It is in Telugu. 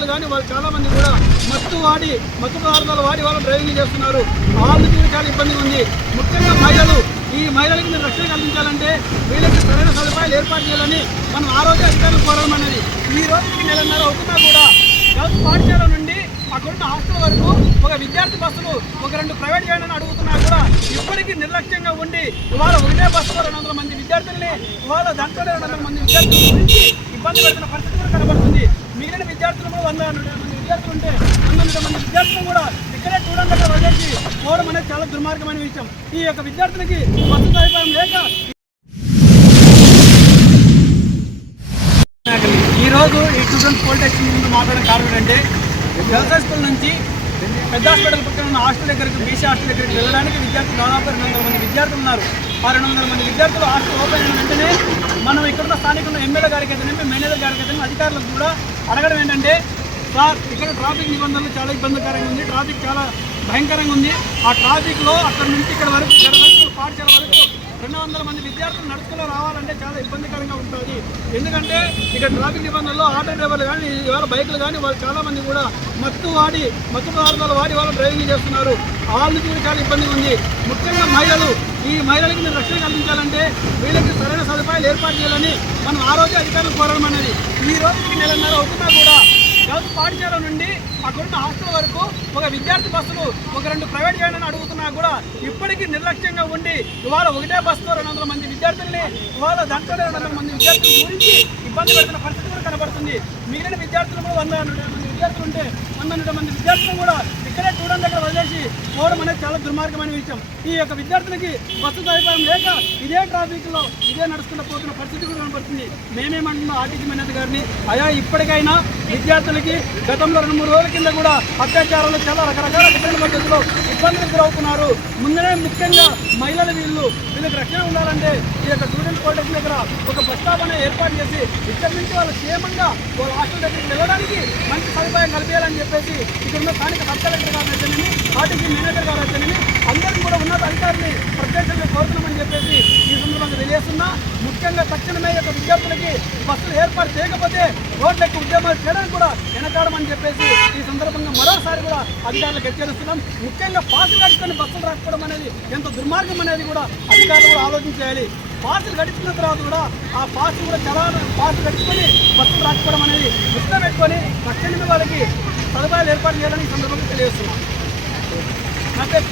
బైకులు కానీ వాళ్ళు చాలామంది కూడా మత్తు పదార్థాలు వాడి వాళ్ళు డ్రైవింగ్ చేస్తున్నారు. వాళ్ళకి చాలా ఇబ్బందిగా ఉంది. ముఖ్యంగా మహిళలు, ఈ మహిళలకి మీరు రక్షణ కల్పించాలంటే వీళ్ళకి సరైన సదుపాయాలు ఏర్పాటు చేయాలని మనం ఆరోగ్య అధికారులు కోరడం అనేది. ఈ రోజుకి నెలన్నర అవుతున్నా కూడా గర్ల్స్ పాఠశాల నుండి అక్కడున్న హాస్టల్ వరకు ఒక విద్యార్థి బస్సులు, ఒక 2 ప్రైవేట్ వ్యాన్లను అడుగుతున్నా కూడా ఇప్పటికీ నిర్లక్ష్యంగా ఉండి ఇవాళ ఒకటే బస్సులో 200 మంది విద్యార్థుల్ని, ఇవాళ దాంట్లో 200 మంది విద్యార్థుల గురించి ఇబ్బంది పెడుతున్న పరిస్థితి కూడా కనబడుతుంది. మిగిలిన విద్యార్థులు కూడా 100 మంది విద్యార్థులు ఉంటే 100 మంది విద్యార్థులు కూడా ఇక్కడే చూడండి అక్కడ వదిలేసి పోవడం అనేది చాలా దుర్మార్గమైన విషయం. ఈ యొక్క విద్యార్థులకి బస్సు సదుపాయం లేక ఈరోజు ఈ స్టూడెంట్స్ పాలిటెక్నిక్ ముందు మాట్లాడడం కారణం ఏంటంటే గర్ల్స్ హై స్కూల్ నుంచి పెద్ద హాస్పిటల్ పక్కన ఉన్న హాస్టల్ దగ్గరికి, బీసీ హాస్టల్ దగ్గరికి వెళ్ళడానికి విద్యార్థులు దాదాపు 200 మంది విద్యార్థులు ఉన్నారు. ఆ 200 మంది విద్యార్థులు హాస్టల్ ఓపెన్ అయిన వెంటనే మనం ఇక్కడున్న స్థానికున్న ఎమ్మెల్యే గారికి అయితేనేమి, మేనేజర్ గారికి అయితేనేమి, అధికారులకు కూడా అడగడం ఏంటంటే, సార్ ఇక్కడ ట్రాఫిక్ నిబంధనలు చాలా ఇబ్బందికరంగా ఉంది, ట్రాఫిక్ చాలా భయంకరంగా ఉంది. ఆ ట్రాఫిక్లో అక్కడ నుంచి ఇక్కడ వరకు గర్ల్స్ పాఠశాల వరకు 200 మంది విద్యార్థులు నడుచుకుని రావాలంటే చాలా ఇబ్బందికరంగా ఉంటుంది. ఎందుకంటే ఇక్కడ ట్రాఫిక్ నిబంధనల్లో ఆటో డ్రైవర్లు కానీ, ఇవాళ బైకులు కానీ వాళ్ళు చాలామంది కూడా మత్తు పదార్థాలు వాడి వాళ్ళు డ్రైవింగ్ చేస్తున్నారు. వాళ్ళకి కూడా చాలా ఇబ్బందిగా ఉంది. ముఖ్యంగా మహిళలు, ఈ మహిళలకి మీరు రక్షణ కల్పించాలంటే వీళ్ళకి సరైన సదుపాయాలు ఏర్పాటు చేయాలని మనం ఆరోగ్య అధికారులు కోరడం అనేది. ఈ రోజుకి నెలన్నర అవుతున్నా కూడా గర్ల్స్ పాఠశాల నుండి అక్కడున్న హాస్టల్ వరకు ఒక విద్యార్థి బస్సులు, ఒక 2 ప్రైవేట్ వ్యాన్లను అడుగుతున్నా కూడా ఇప్పటికీ నిర్లక్ష్యంగా ఉండి ఇవాళ ఒకటే బస్సులో 200 మంది విద్యార్థుల్ని, ఇవాళ దాంట్లో 200 మంది విద్యార్థుల గురించి ఇబ్బంది పెడుతున్న పరిస్థితి కూడా కనబడుతుంది. మిగిలిన విద్యార్థులు కూడా 100 మంది విద్యార్థులు ఉంటే 100 మంది విద్యార్థులు కూడా ఇక్కడే చూడండి అక్కడ వదిలేసి పోవడం అనేది చాలా దుర్మార్గమైన విషయం. ఈ యొక్క విద్యార్థులకి బస్సు సదుపాయం లేక ఇదే ట్రాఫిక్లో ఇదే నడుచుకుంటూ పోతున్న పరిస్థితి కూడా కనబడుతుంది. మేమేమంటున్నాం ఆర్టీసీ మేనేజర్ గారిని, అయా ఇప్పటికైనా విద్యార్థులకి గతంలో 2-3 రోజుల కింద కూడా అత్యాచారాలు చాలా రకరకాల డిఫరెంట్ పద్ధతిలో ఇబ్బందులకు గురవుతున్నారు. ముందరే ముఖ్యంగా మహిళలు వీళ్ళకి రక్షణ ఉండాలంటే ఈ యొక్క స్టూడెంట్స్ పాలిటెక్నిక్ దగ్గర ఒక బస్ స్టాప్ అనేది ఏర్పాటు చేసి ఇక్కడి నుంచి వాళ్ళు క్షేమంగా వాళ్ళ హాస్టల్ దగ్గరికి వెళ్ళడానికి మంచి సదుపాయం కల్పించాలని చెప్పేసి ఇక్కడ ఉన్న స్థానిక సబ్ కలెక్టర్ గారు అయితేనేమి, ఆర్టీసీ మేనేజర్ గారు అయితేనేమి అందరికీ కూడా ఉన్నత అధికారులు ప్రత్యేకంగా కోరుతున్నామని చెప్పేసి ఈ సందర్భంగా తెలియజేస్తున్నా. ముఖ్యంగా తక్షణమే యొక్క విద్యార్థులకి బస్సులు ఏర్పాటు చేయకపోతే రోడ్లెక్కి ఉద్యమాలు చేయడానికి కూడా వెనకాడమని చెప్పేసి ఈ సందర్భంగా మరోసారి కూడా అధికారులకు హెచ్చరిస్తున్నాం. ముఖ్యంగా పాసులు గడుచుకొని బస్సులు రాకపోవడం అనేది ఎంత దుర్మార్గం అనేది కూడా అధికారులు కూడా ఆలోచించాలి. పాసులు గడిచిన తర్వాత కూడా ఆ పాసులు కూడా చాలా పాసులు గడుచుకొని బస్సులు రాకపోవడం అనేది దృష్టిలో పెట్టుకొని తక్షణమే వాళ్ళకి సదుపాయాలు ఏర్పాటు చేయాలని ఈ సందర్భంగా తెలియజేస్తున్నాం. నా పేరు